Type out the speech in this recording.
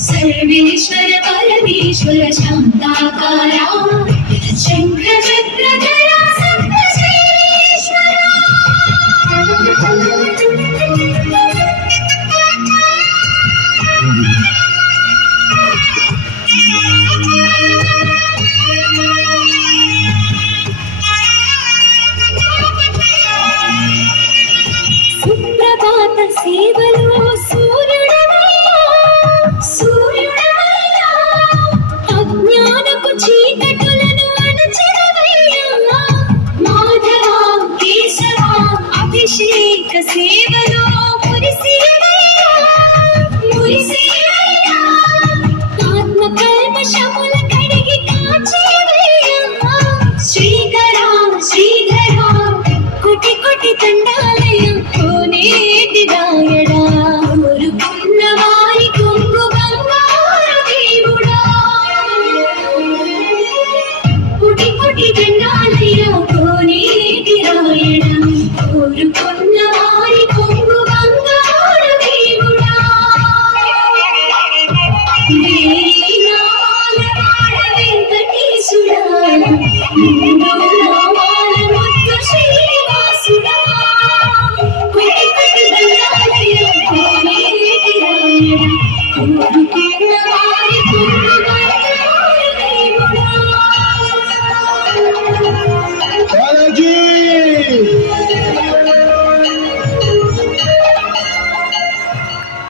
सर्वेश्वर परमेश्वर शांताकारा शंकर चक्रधरा सर्वश्रेष्ठरा सुप्रभात सेवलो సేవలో ఆత్మ కల్మషముల కడిగి కాచేవయ్యా శ్రీకరా శ్రీధరా కోటి కోటి దండాలయం కోనేటి రాయడా కోరుకున్న వారి కొంగు బంగారు దేవుడా కోటి కోటి దండాలయం కోనేటి రాయడా కోరుకున్న వారి కొంగు బంగారు దేవుడా వేయి నామాల వాడ వెంకటేశుడా